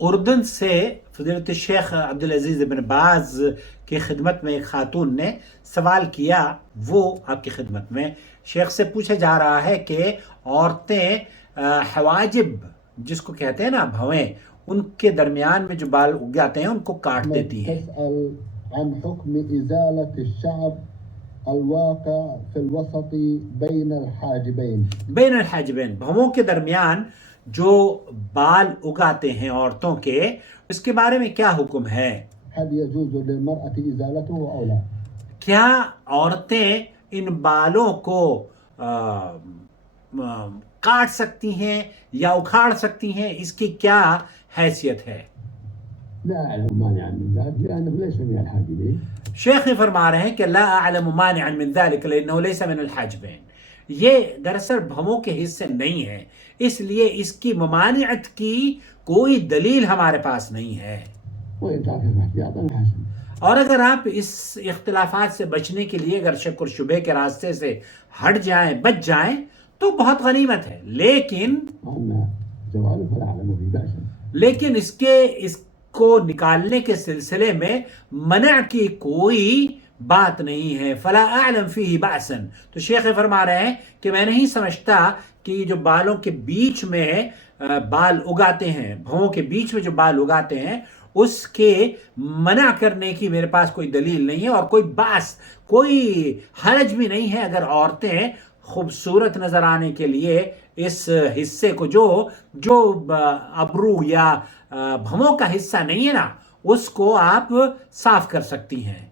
اردن سے فضیلت الشیخ عبدالعزیز بن باز کی خدمت میں ایک خاتون نے سوال کیا، وہ آپ کی خدمت میں شیخ سے پوچھا جا رہا ہے کہ عورتیں حواجب جس کو کہتے ہیں نا بھویں، ان کے درمیان میں جو بال اگ جاتے ہیں ان کو کاٹ دیتی ہیں۔ تسأل عن حكم إزالة الشعر الواقع في الوسط بين الحاجبين۔ بین الحاجبین، بھووں کے درمیان جو بال اگاتے ہیں عورتوں کے، اس کے بارے میں کیا حکم ہے؟ هل يجوز للمرأة إزالته أو لا؟ کیا عورتیں ان بالوں کو کاٹ سکتی ہیں یا اکھاڑ سکتی ہیں؟ اس کی کیا حیثیت ہے؟ لا أعلم مانعا من ذلك لأنه ليس من الحاجبين۔ شیخ یہ فرما رہے ہیں کہ لا اعلم مانعا من ذلك لأنه ليس من الحاجبين، یہ دراصل بھووں کے حصے نہیں ہے، اس لیے اس کی ممانعت کی کوئی دلیل ہمارے پاس نہیں ہے۔ اور اگر آپ اس اختلافات سے بچنے کے لیے اگر شک اور شبہ کے راستے سے ہٹ جائیں، بچ جائیں تو بہت غنیمت ہے، لیکن اس کو نکالنے کے سلسلے میں منع کی کوئی بات نہیں ہے۔ فلا اعلم فیہ بأسا، تو شیخ فرما رہے ہیں کہ میں نہیں سمجھتا کہ جو بالوں کے بیچ میں بال اگاتے ہیں، بھووں کے بیچ میں جو بال اگاتے ہیں، اس کے منع کرنے کی میرے پاس کوئی دلیل نہیں ہے، اور کوئی باس، کوئی حرج بھی نہیں ہے اگر عورتیں خوبصورت نظر آنے کے لیے اس حصے کو جو ابرو یا بھووں کا حصہ نہیں ہے نا، اس کو آپ صاف کر سکتی ہیں۔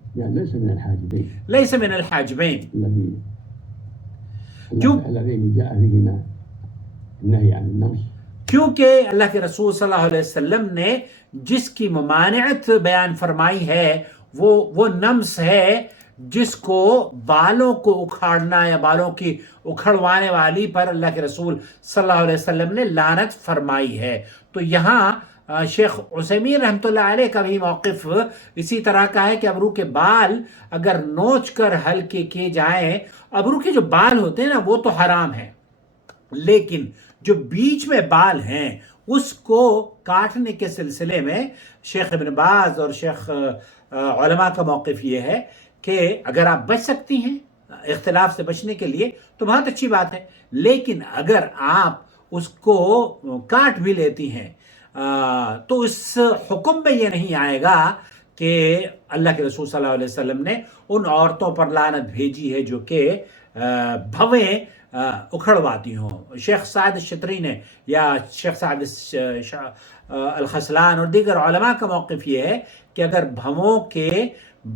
ليس من الحاجبين، ليس من الحاجبين الذين جاء فيهما النهي عن النمس، کیونکہ اللہ کے رسول صلی اللہ علیہ وسلم نے جس کی ممانعت بیان فرمائی ہے وہ نمس ہے، جس کو بالوں کو اکھاڑنا یا بالوں کی اکھڑوانے والی پر اللہ کے رسول صلی اللہ علیہ وسلم نے لعنت فرمائی ہے۔ تو یہاں شیخ عثیمین رحمۃ اللہ علیہ کا بھی موقف اسی طرح کا ہے کہ ابرو کے بال اگر نوچ کر ہلکے کیے جائیں، ابرو کے جو بال ہوتے ہیں نا وہ تو حرام ہے، لیکن جو بیچ میں بال ہیں اس کو کاٹنے کے سلسلے میں شیخ ابن باز اور شیخ علماء کا موقف یہ ہے کہ اگر آپ بچ سکتی ہیں اختلاف سے بچنے کے لیے تو بہت اچھی بات ہے، لیکن اگر آپ اس کو کاٹ بھی لیتی ہیں تو اس حکم میں یہ نہیں آئے گا کہ اللہ کے رسول صلی اللہ علیہ وسلم نے ان عورتوں پر لعنت بھیجی ہے جو کہ بھویں اکھڑواتی ہوں۔ شیخ سعد الشتری نے یا شیخ سعد الخسلان اور دیگر علماء کا موقف یہ ہے کہ اگر بھووں کے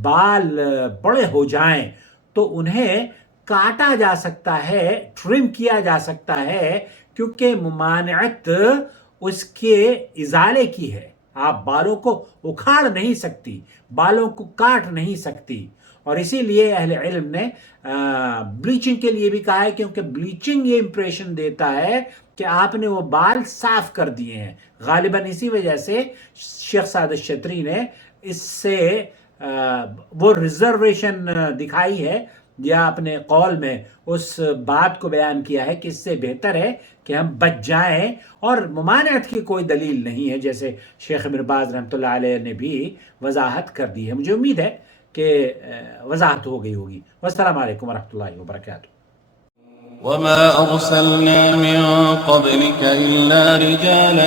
بال بڑے ہو جائیں تو انہیں کاٹا جا سکتا ہے، ٹرم کیا جا سکتا ہے، کیونکہ ممانعت اس کے ازالے کی ہے۔ آپ بالوں کو اکھاڑ نہیں سکتی، بالوں کو کاٹ نہیں سکتی، اور اسی لیے اہل علم نے بلیچنگ کے لیے بھی کہا ہے، کیونکہ بلیچنگ یہ امپریشن دیتا ہے کہ آپ نے وہ بال صاف کر دیے ہیں۔ غالباً اسی وجہ سے شیخ سعد الشتری نے اس سے وہ ریزرویشن دکھائی ہے یا اپنے قول میں اس بات کو بیان کیا ہے کہ اس سے بہتر ہے کہ ہم بچ جائیں، اور ممانعت کی کوئی دلیل نہیں ہے، جیسے شیخ ابن باز رحمۃ اللہ علیہ نے بھی وضاحت کر دی ہے۔ مجھے امید ہے کہ وضاحت ہو گئی ہوگی۔ والسلام علیکم ورحمۃ اللہ وبرکاتہ۔ وما أرسلنا من قبلك إلا رجالا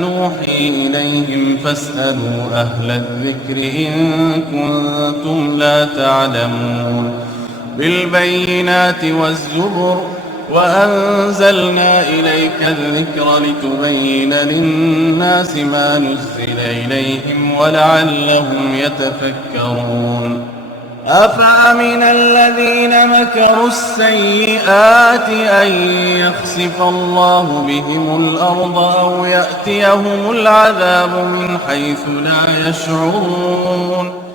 نوحي إليهم فاسألوا أهل الذكر إن كنتم لا تعلمون بالبينات والزبر وأنزلنا إليك الذكر لتبين للناس ما نزل إليهم ولعلهم يتفكرون أفأمن الذين مكروا السيئات أن يخسف الله بهم الأرض أو يأتيهم العذاب من حيث لا يشعرون